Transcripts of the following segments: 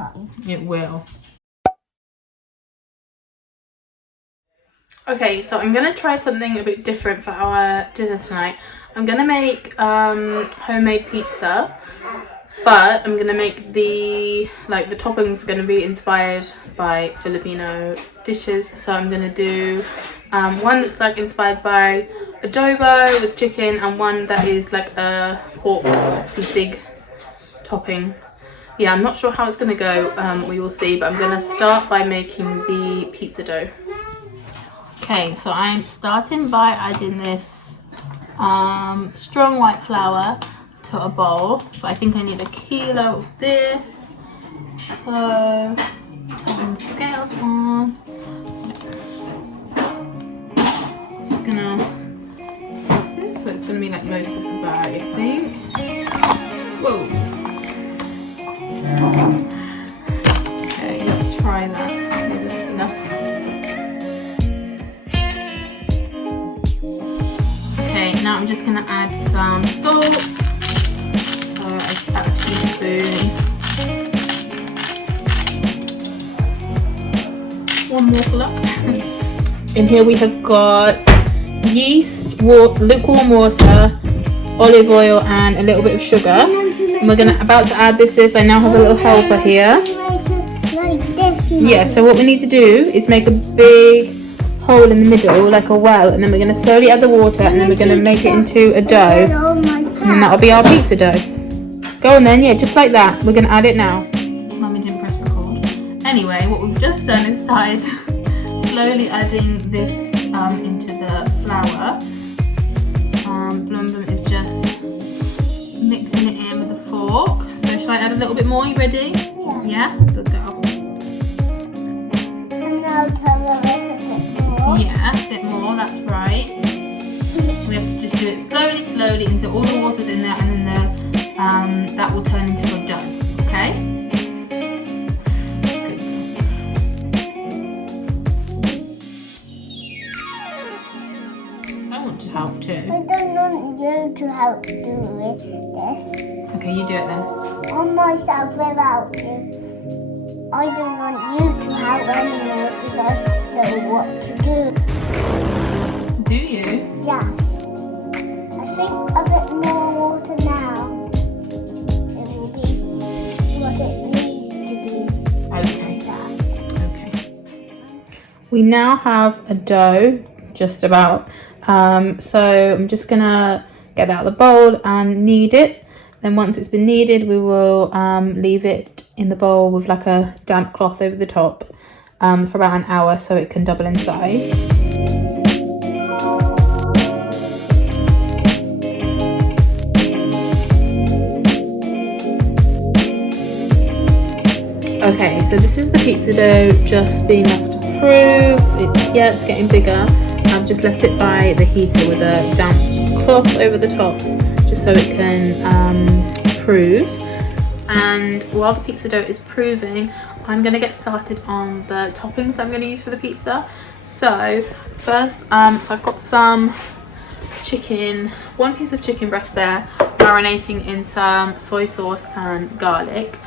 time. It will. Okay, so I'm gonna try something a bit different for our dinner tonight. I'm gonna make homemade pizza, but I'm gonna make the toppings are gonna be inspired by Filipino dishes. So I'm gonna do one that's like inspired by adobo with chicken, and one that is like a pork sisig topping. Yeah, I'm not sure how it's gonna go. We will see, but I'm gonna start by making the pizza dough. Okay, so I'm starting by adding this strong white flour to a bowl. So I think I need 1 kilo of this. So turn the scale on. Just gonna set this, so it's gonna be like most of the bag, I think. Whoa. Okay, let's try that. Maybe that's enough. Okay, now I'm just gonna add some salt. So I add a teaspoon. 1 more cup. In here we have got yeast, lukewarm water, olive oil, and a little bit of sugar. And we're about to add this. I now have a little helper here. Yeah, so what we need to do is make a big hole in the middle, like a well, and then we're going to slowly add the water, and then we're going to make it into a dough, and then that'll be our pizza dough. Go on then, yeah, just like that. We're going to add it now. Mummy didn't press record. Anyway, what we've just done is started slowly adding this into the flour. Blum is just mixing it in with a fork. So shall I add a little bit more? You ready? Yeah? Good girl. And now turn a little bit more. Yeah, a bit more, that's right. We have to just do it slowly until all the water's in there, and then that will turn into a dough, okay? Good. I want to help too. I don't want you to help do this. Okay, you do it then. On myself without you. I don't want you to help anymore because I don't know what to do. Do you? Yes. I think a bit more water now. It will be what it needs to be. Okay. Yeah. Okay. We now have a dough, just about. So I'm just gonna get that out of the bowl and knead it. Then once it's been kneaded, we will leave it in the bowl with like a damp cloth over the top for about an hour so it can double in size. Okay, so this is the pizza dough just being left to prove. It's getting bigger. I've just left it by the heater with a damp cloth over the top just so it can prove. And while the pizza dough is proving, I'm going to get started on the toppings I'm going to use for the pizza. So first, so I've got some chicken, 1 piece of chicken breast there, marinating in some soy sauce and garlic.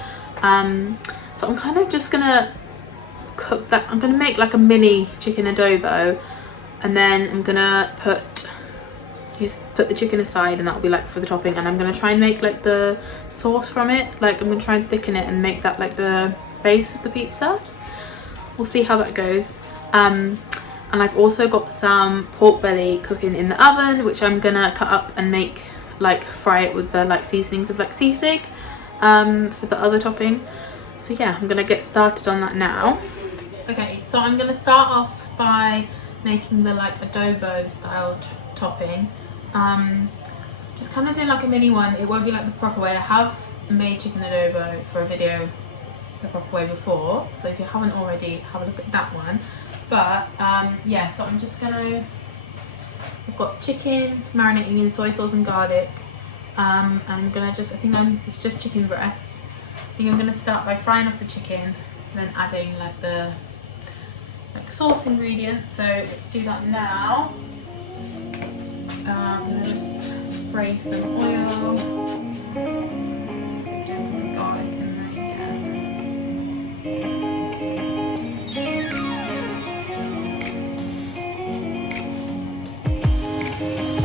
So I'm kind of just going to cook that. I'm going to make like a mini chicken adobo, and then I'm going to put the chicken aside, and that'll be like for the topping, and I'm going to try and make like the sauce from it. Like I'm going to try and thicken it and make that like the base of the pizza. We'll see how that goes. And I've also got some pork belly cooking in the oven, which I'm going to cut up and make like fry it with the like seasonings of like sisig for the other topping. So yeah, I'm going to get started on that now. Okay, so I'm going to start off by making the like adobo style topping. Just kind of doing like a mini one. It won't be like the proper way. I have made chicken adobo for a video the proper way before, so if you haven't already, have a look at that one. But yeah, so I'm just gonna, I've got chicken marinating in soy sauce and garlic. I'm gonna just, it's just chicken breast. I think I'm gonna start by frying off the chicken, then adding like the sauce ingredients. So let's do that now. I'm gonna just spray some oil. Garlic in there, yeah. Okay, so I'm just gonna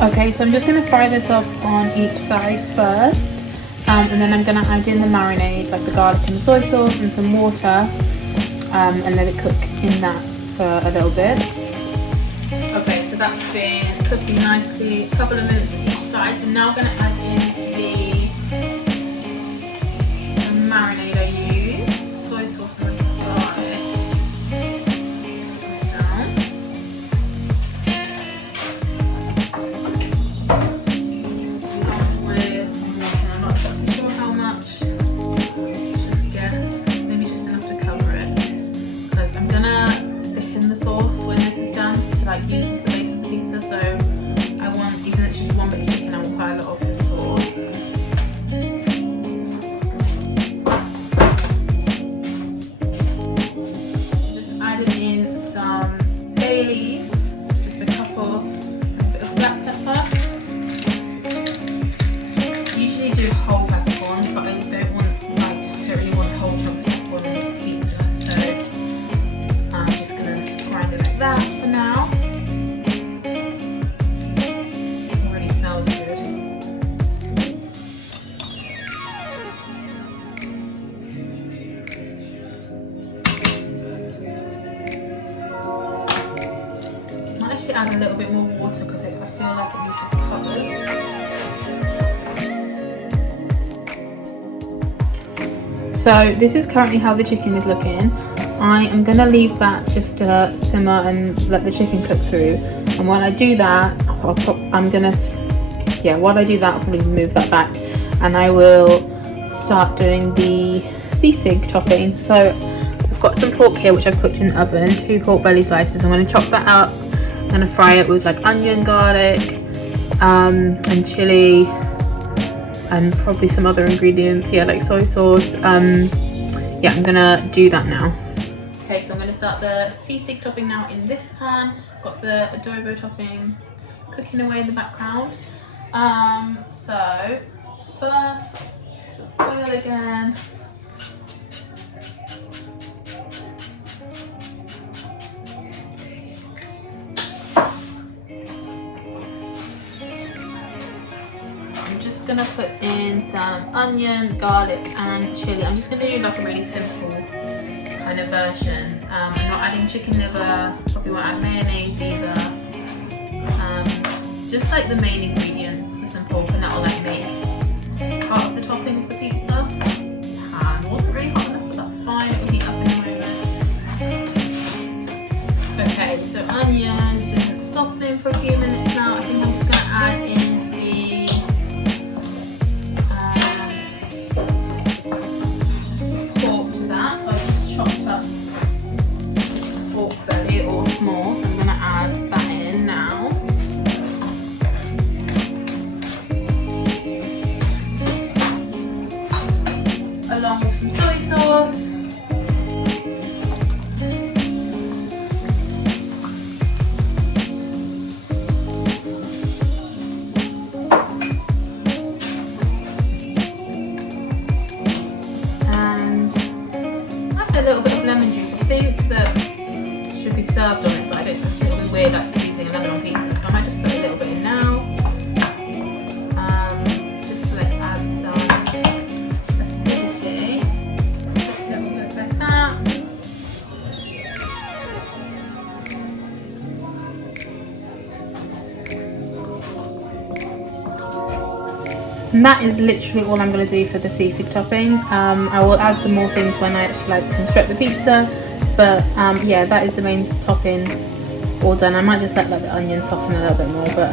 Okay, so I'm just going to fry this up on each side first, and then I'm going to add in the marinade, like the garlic and soy sauce and some water, and let it cook in that for a little bit. Okay, so that's been cooking nicely, a couple of minutes on each side. So now I'm going to add in the marinade I used, soy sauce and garlic. With some water, I'm not exactly sure how much. Just guess, maybe just enough to cover it. Because I'm gonna thicken the sauce when this is done to like use as the base of the pizza. So I want, even if it's just one bit of chicken, I want quite a lot of this sauce. Just added in some bay leaves, just a couple, a bit of black pepper. Usually do whole peppercorns, but I don't really want whole chunks of peppercorn on pizza. So I'm just gonna grind it like that for now. Already smells good. Might actually add a little bit more water because I feel like it needs to be covered. So this is currently how the chicken is looking. I am going to leave that just to simmer and let the chicken cook through. And while I do that, while I do that, I'll probably move that back and I will start doing the sisig topping. So I've got some pork here which I've cooked in the oven, 2 pork belly slices. I'm going to chop that up. I'm going to fry it with like onion, garlic, and chili, and probably some other ingredients, like soy sauce. I'm gonna do that now. Okay, so I'm gonna start the sisig topping now in this pan. Got the adobo topping cooking away in the background. So first, some oil again. Gonna put in some onion, garlic and chili. I'm just gonna do like a really simple kind of version. I'm not adding chicken liver, probably won't add mayonnaise either. Just like the main ingredients for some pork, and that will like make part of the topping of the pizza. Pan wasn't really hot enough, but that's fine, it will heat up in a moment. Okay, so onions been softening for a few minutes now. I think I'm just gonna add in along with some soy sauce. And add a little bit of lemon juice. I think that should be served on it, but I don't think it'll be weird like squeezing a lemon on pizza, so I might just put a little bit in now. And that is literally all I'm going to do for the sisig topping. I will add some more things when I actually like construct the pizza, but yeah, that is the main topping all done. I might just let like the onions soften a little bit more, but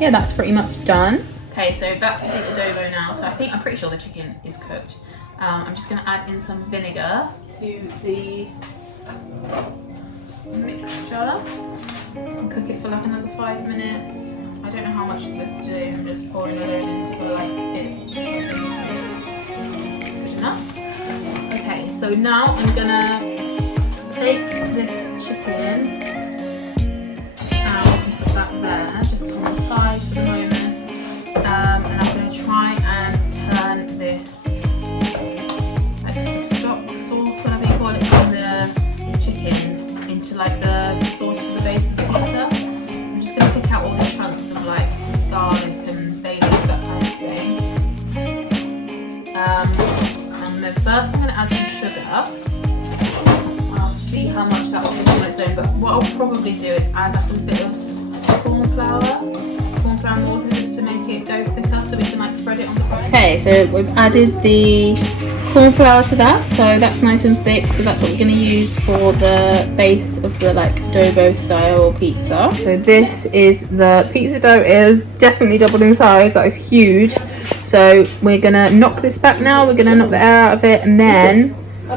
yeah, that's pretty much done. Okay, so back to the adobo now. So I'm pretty sure the chicken is cooked. I'm just going to add in some vinegar to the mixture and cook it for like another 5 minutes. I don't know how much you're supposed to do. I'm just pouring a load in because I like it. Good enough. Okay, so now I'm gonna take this chicken out and put that there, just on the side for the moment. And I'm gonna try and turn this, like the stock sauce, whatever you call it, from the chicken into like the sauce for the base of the pizza. Pick out all the chunks of like sugar. I'll see how much that will take on its own, but what I'll probably do is add like a bit of corn flour mortar just to make it dough thicker so we can like spread it on the bread. Okay, so we've added the corn flour to that, so that's nice and thick, so that's what we're going to use for the base of the like adobo style pizza. So this is the pizza dough, is definitely doubled in size, that is huge. So we're going to knock this back now, we're going to knock the air out of it, and then wow.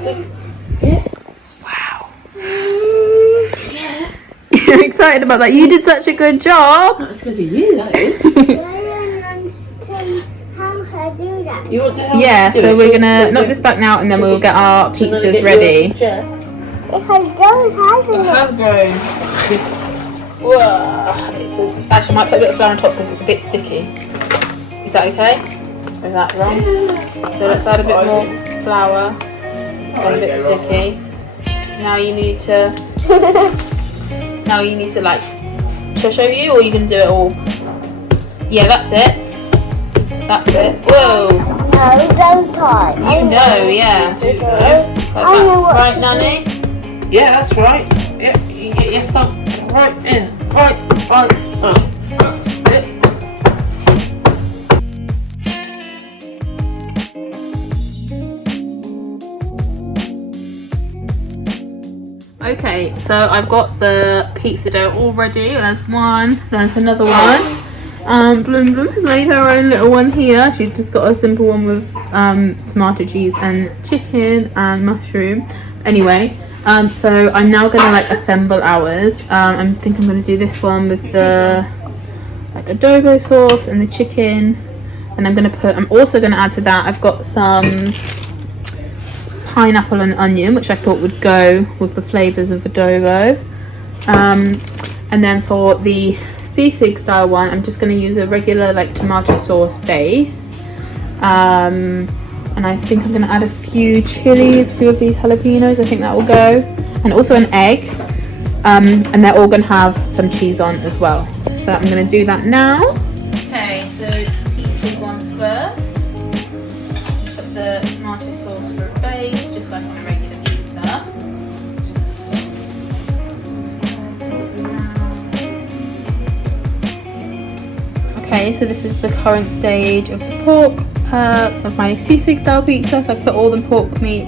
You're excited about that. You did such a good job. That's because of you, that is. I don't understand how I do that. You want to help? Yeah, so we're going to knock this back now and then we'll get our pizzas ready. If I don't have It it. has grown. Whoa. Actually, I might put a bit of flour on top because it's a bit sticky. Is that okay? Or is that wrong? So let's add a bit more flour. It's a bit sticky. Now you need to... like... Shall I show you or are you going to do it all? Yeah, that's it. That's it. Whoa. No, don't try. You know, yeah. I know what Right, to Nanny? Yeah, that's right. Yeah, you get your thumb right in. Right on. That's it. Okay, so I've got the pizza dough all ready. There's one, there's another one. Bloom Bloom has made her own little one here. She's just got a simple one with tomato cheese and chicken and mushroom. Anyway, so I'm now gonna like assemble ours. I think I'm gonna do this one with the like adobo sauce and the chicken, and I'm also gonna add to that, I've got some pineapple and onion, which I thought would go with the flavors of adobo. And then for the Sisig style one, I'm just going to use a regular like tomato sauce base. And I think I'm going to add a few chilies, a few of these jalapenos, I think that will go. And also an egg. And they're all going to have some cheese on as well. So I'm going to do that now. Okay, so Sisig one first. Put the tomato sauce for a base, just like on a regular pizza. Just spread this around. Okay, so this is the current stage of the pork of my Sisig style pizza. So I've put all the pork meat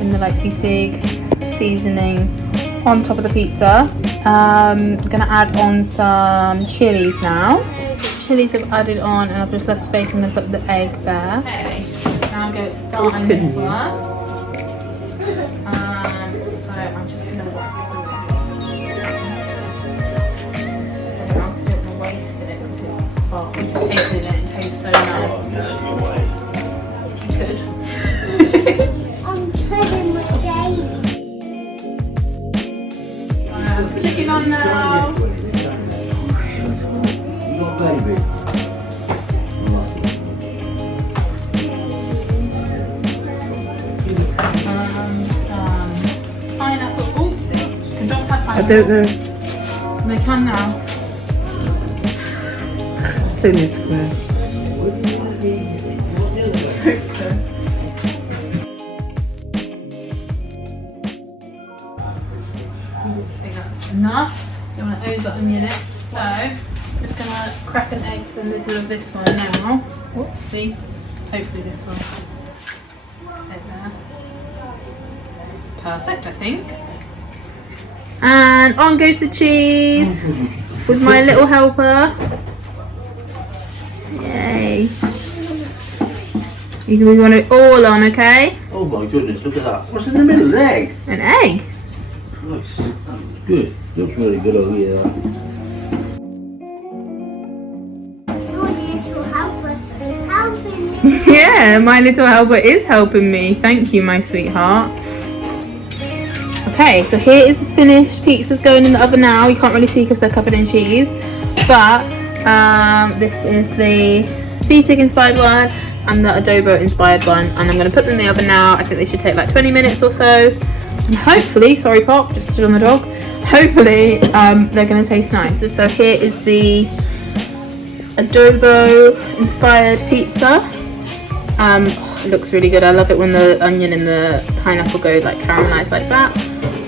in the like Sisig seasoning on top of the pizza. I'm gonna add on some chilies now. So chilies I've added on, and I've just left space. I'm gonna put the egg there. Okay, now I'm going to start on this one. So I'm just gonna work on this. So I'm just not gonna waste it because it's sparkly. We just tasted it. It tastes so nice. If you could. I'm putting my game. Chicken on now. Baby. Some pineapple. Oops, can dogs have I pineapple? don't know. They can now. It's only a square. I think that's enough. Don't want to over onion it. So I'm just gonna crack an egg to the middle of this one now. Whoopsie. Hopefully this will sit there. Perfect, I think. And on goes the cheese with my little helper. Yay. We want it all on, okay? Oh my goodness, look at that. What's in the middle? An egg? An egg. Nice. That's good. Looks really good over here. Your little helper is helping me. Yeah, my little helper is helping me. Thank you, my sweetheart. Okay, so here is the finished pizzas going in the oven now. You can't really see because they're covered in cheese. But this is the Sisig inspired one and the adobo inspired one. And I'm going to put them in the oven now. I think they should take like 20 minutes or so. And hopefully, sorry Pop, just stood on the dog. Hopefully they're going to taste nice. So here is the adobo inspired pizza. It looks really good. I love it when the onion and the pineapple go like caramelized like that.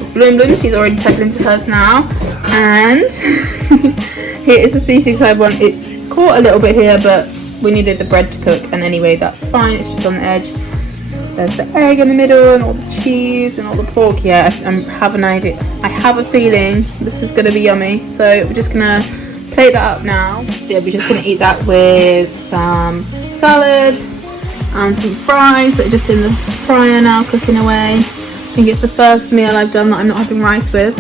It's Bloom, she's already chugged into hers now. And here is the Sisig side one. It caught a little bit here, but we needed the bread to cook, and anyway that's fine, it's just on the edge. There's the egg in the middle and all the cheese and all the pork. Yeah, I have an idea. I have a feeling this is going to be yummy. So we're just going to plate that up now. So yeah, we're just going to eat that with some salad and some fries that are just in the fryer now, cooking away. I think it's the first meal I've done that I'm not having rice with.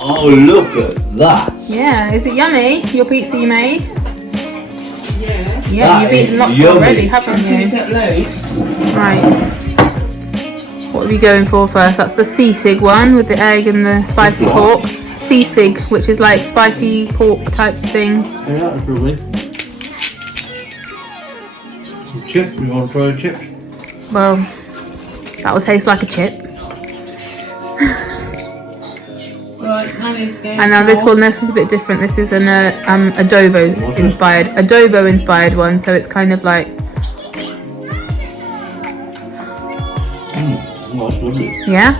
Oh, look at that. Yeah, is it yummy? Your pizza you made? Yeah, That you've is eaten lots yummy. already, haven't you? Right. What are we going for first? That's the Sisig one with the egg and the spicy pork. Sisig, which is like spicy pork type thing. Yeah, that's lovely. Some chips, you want to try the chips? Well, that will taste like a chip. Right, Nanny's going. And now this is a bit different. This is an Adobo inspired one, so it's kind of like, That's lovely. yeah,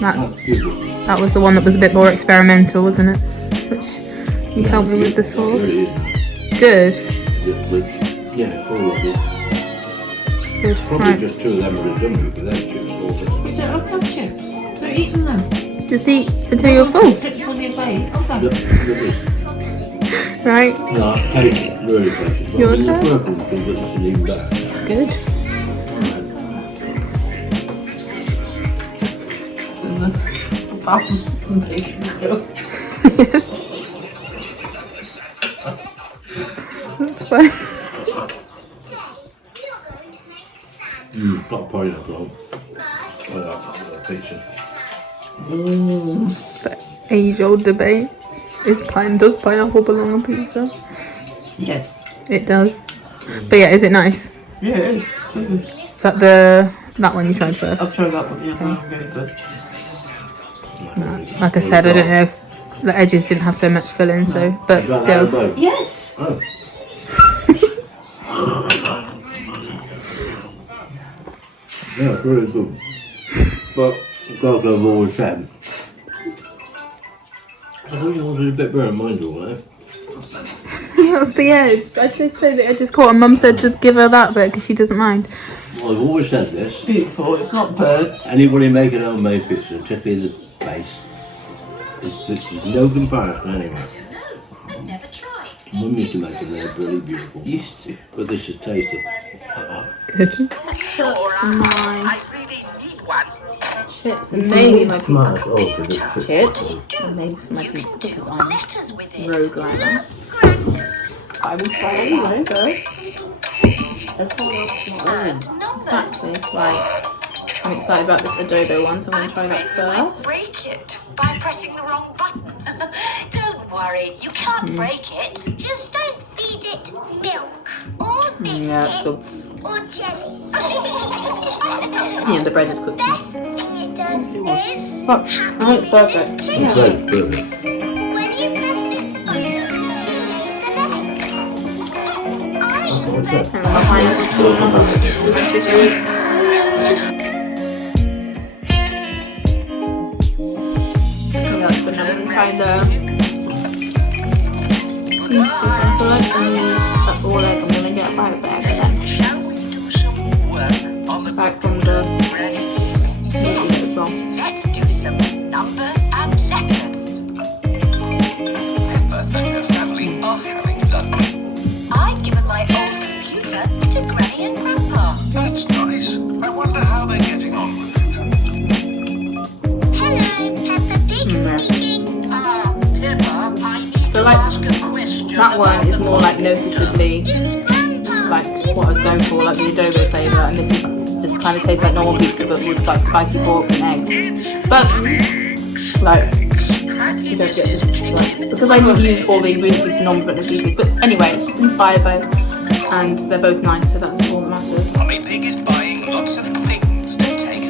That's good. that was the one that was a bit more experimental, wasn't it? Which you helped me with the sauce. Really Good. yeah, full of it. Good. Probably Right. just two of them would have done it with them chips. Also. You don't have to have chips. Don't eat them then. Just eat until you're full. Chips on your plate. Okay. Lovely. Right. No, tasty, really tasty. Your Well, the turn. purple one, but this is even better. Good. That's fine. Not pineapple. Pizza. The age-old debate. Does pineapple belong on pizza? Yes. It does. But yeah, is it nice? Yeah, it is. Is that that one you tried first? I'll try that one. Yeah, I'm going first. Like I said, I don't know if the edges didn't have so much filling, so but still. Yes. Oh. Yeah, it's really good. But, like I've always said, I thought you wanted a bit better than mine's all right. That's the edge. I did say the edges caught, and Mum said to give her that bit because she doesn't mind. Well, I've always said this. Beautiful. It's not burnt. Anybody making homemade pizza, particularly the base, there's no comparison anyway. Mum used to make them, they're really beautiful. Used to. But this is tasty. Good. Sure, I really need one. Chips and maybe my pizza. Nice. Oh, for the Chips. And maybe for my pizza because I'm Letters with it. roguelike. I will try it anyway first. And numbers. Exactly. Right. I'm excited about this adobo one, so I'm going to try that I might first. break it by pressing the wrong button. Don't worry, you can't break it. Just don't feed it milk or Yeah, it's good. biscuits or jelly. Yeah, the bread is cooked. Best thing it does is Oh, I think it's perfect. Chicken. That's perfect. When you press this button, she lays an egg. I invent And the pineapple cheese. That's the number kind of that's all I'm gonna get right back then. Shall we do some work on the Back from the ready? as well. Let's do some numbers and letters. Pepper and her family are having lunch. I've given my old computer to Granny and Grandpa. That's nice. I wonder how they're getting on with it. Hello, Peppa Pig speaking. Pippa, I need So to like ask a question. that one is more like noticeably It's Grandpa. like what I was going for, like the adobo flavour, and this is just kind of tastes like normal pizza but with like spicy pork and eggs. But like you don't get this like because I didn't use all the ingredients it's normal but the but anyway it's just inspired by and they're both nice, so that's all that matters. Mummy Pig is buying lots of things to take